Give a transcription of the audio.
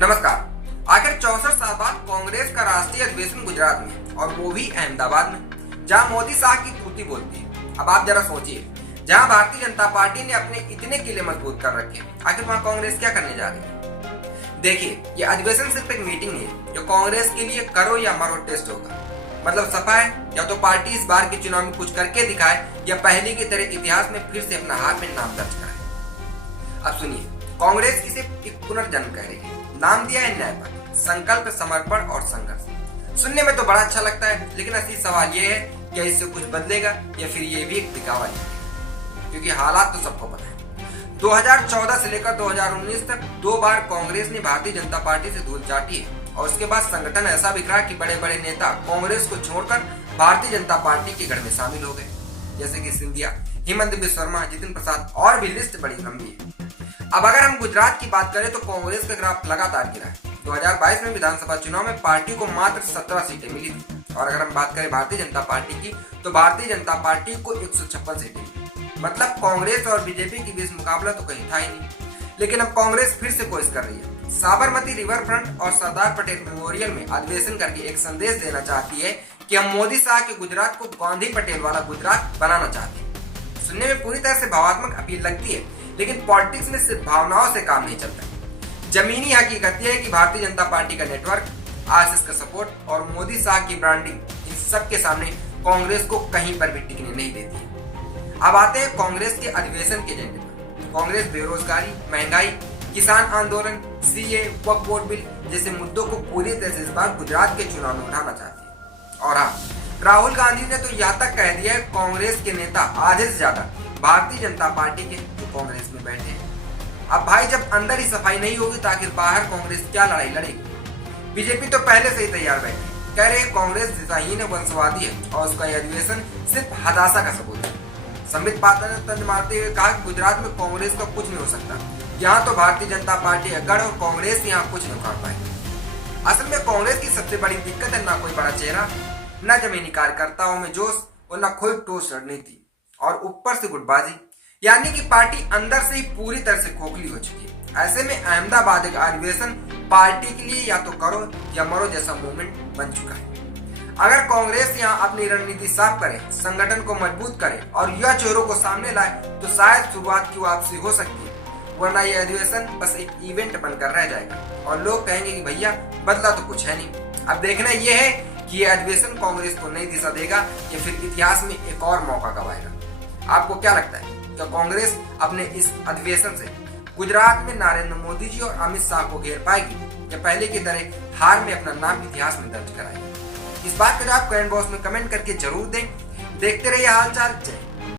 नमस्कार। आखिर 64 साल बाद कांग्रेस का राष्ट्रीय अधिवेशन गुजरात में, और वो भी अहमदाबाद में, जहां मोदी शाह की पूर्ति बोलती है। अब आप जरा सोचिए, जहां भारतीय जनता पार्टी ने अपने इतने किले मजबूत कर रखे, आखिर वहां कांग्रेस क्या करने जा रही है? देखिए, ये अधिवेशन सिर्फ एक मीटिंग है जो कांग्रेस के लिए करो या मरो टेस्ट होगा। मतलब सफा है, या तो पार्टी इस बार के चुनाव में कुछ करके दिखाए, या पहले की तरह इतिहास में फिर से अपना हार में नाम दर्ज कराए। अब सुनिए, कांग्रेस इसे एक पुनर्जन्म कह रही है। नाम दिया है न्याय पर, संकल्प, समर्पण और संघर्ष। सुनने में तो बड़ा अच्छा लगता है, लेकिन असली सवाल ये है, क्या इससे कुछ बदलेगा या फिर ये भी एक दिखावा है? क्योंकि हालात तो सबको पता है। 2014 से लेकर 2019 तक 2 बार कांग्रेस ने भारतीय जनता पार्टी से धूल चाटी है, और उसके बाद संगठन ऐसा बिखरा कि बड़े बड़े नेता कांग्रेस को छोड़कर भारतीय जनता पार्टी के गढ़ में शामिल हो गए, जैसे कि सिंधिया, हेमंत बिस्वा शर्मा, जितिन प्रसाद, और भी लिस्ट बड़ी लंबी है। अब अगर हम गुजरात की बात करें तो कांग्रेस का ग्राफ लगातार गिरा है। 2022 में विधानसभा चुनाव में पार्टी को मात्र 17 सीटें मिली थी, और अगर हम बात करें भारतीय जनता पार्टी की, तो भारतीय जनता पार्टी को 156 सीटें मिली। मतलब कांग्रेस और बीजेपी के बीच मुकाबला तो कहीं था ही नहीं। लेकिन अब कांग्रेस फिर से कोशिश कर रही है। साबरमती रिवर फ्रंट और सरदार पटेल मेमोरियल में अधिवेशन करके एक संदेश देना चाहती है कि हम मोदी शाह के गुजरात को गांधी पटेल वाला गुजरात बनाना चाहते हैं। सुनने में पूरी तरह से भावात्मक अपील लगती है, लेकिन पॉलिटिक्स में सिर्फ भावनाओं से काम नहीं चलता। जमीनी हकीकत यह है कि भारतीय जनता पार्टी का नेटवर्क, आरएसएस का सपोर्ट और मोदी शाह की ब्रांडिंग, इन सब के सामने कांग्रेस को कहीं पर भी टिकने नहीं देती है। अब आते हैं कांग्रेस के अधिवेशन के एजेंडे पर। कांग्रेस बेरोजगारी, महंगाई, किसान आंदोलन, सीए, वक्फ बोर्ड बिल जैसे मुद्दों को पूरी तरह से इस बार गुजरात के चुनाव में उठाना चाहती है। और हाँ, राहुल गांधी ने तो यहाँ तक कह दिया है, कांग्रेस के नेता आधे से ज्यादा भारतीय जनता पार्टी के जो कांग्रेस में बैठे हैं। अब भाई, जब अंदर ही सफाई नहीं होगी तो आखिर बाहर कांग्रेस क्या लड़ाई लड़ेगी? बीजेपी तो पहले से ही तैयार बैठी, कह रहे कांग्रेस दिशाहीन, वंशवादी है, और उसका यह अधिवेशन सिर्फ हताशा का सबूत है। संबित पात्रा ने तंज मारते हुए कहा कि गुजरात में कांग्रेस का कुछ नहीं हो सकता, यहाँ तो भारतीय जनता पार्टी है गढ़, और कांग्रेस यहाँ कुछ नहीं उखाड़ पाएगी। असल में कांग्रेस की सबसे बड़ी दिक्कत है ना कोई बड़ा चेहरा, न जमीनी कार्यकर्ताओं में जोश, और न कोई ठोस रणनीति, और ऊपर से गुटबाजी। यानी कि पार्टी अंदर से ही पूरी तरह से खोखली हो चुकी है। ऐसे में अहमदाबाद का अधिवेशन पार्टी के लिए या तो करो या मरो जैसा मूवमेंट बन चुका है। अगर कांग्रेस यहाँ अपनी रणनीति साफ करे, संगठन को मजबूत करे और युवा चेहरों को सामने लाए, तो शायद शुरुआत की वापसी हो सकती है। वरना यह अधिवेशन बस एक इवेंट बनकर रह जाएगा, और लोग कहेंगे कि भैया बदला तो कुछ है नहीं। अब देखना यह है कि यह अधिवेशन कांग्रेस को नई दिशा देगा या फिर इतिहास में एक और मौका गवाएगा। आपको क्या लगता है, क्या कांग्रेस अपने इस अधिवेशन से गुजरात में नरेंद्र मोदी जी और अमित शाह को घेर पाएगी, या पहले की तरह हार में अपना नाम इतिहास में दर्ज कराएगी? इस बात का जवाब कमेंट बॉक्स में कमेंट करके जरूर दें। देखते रहिए हालचाल। जय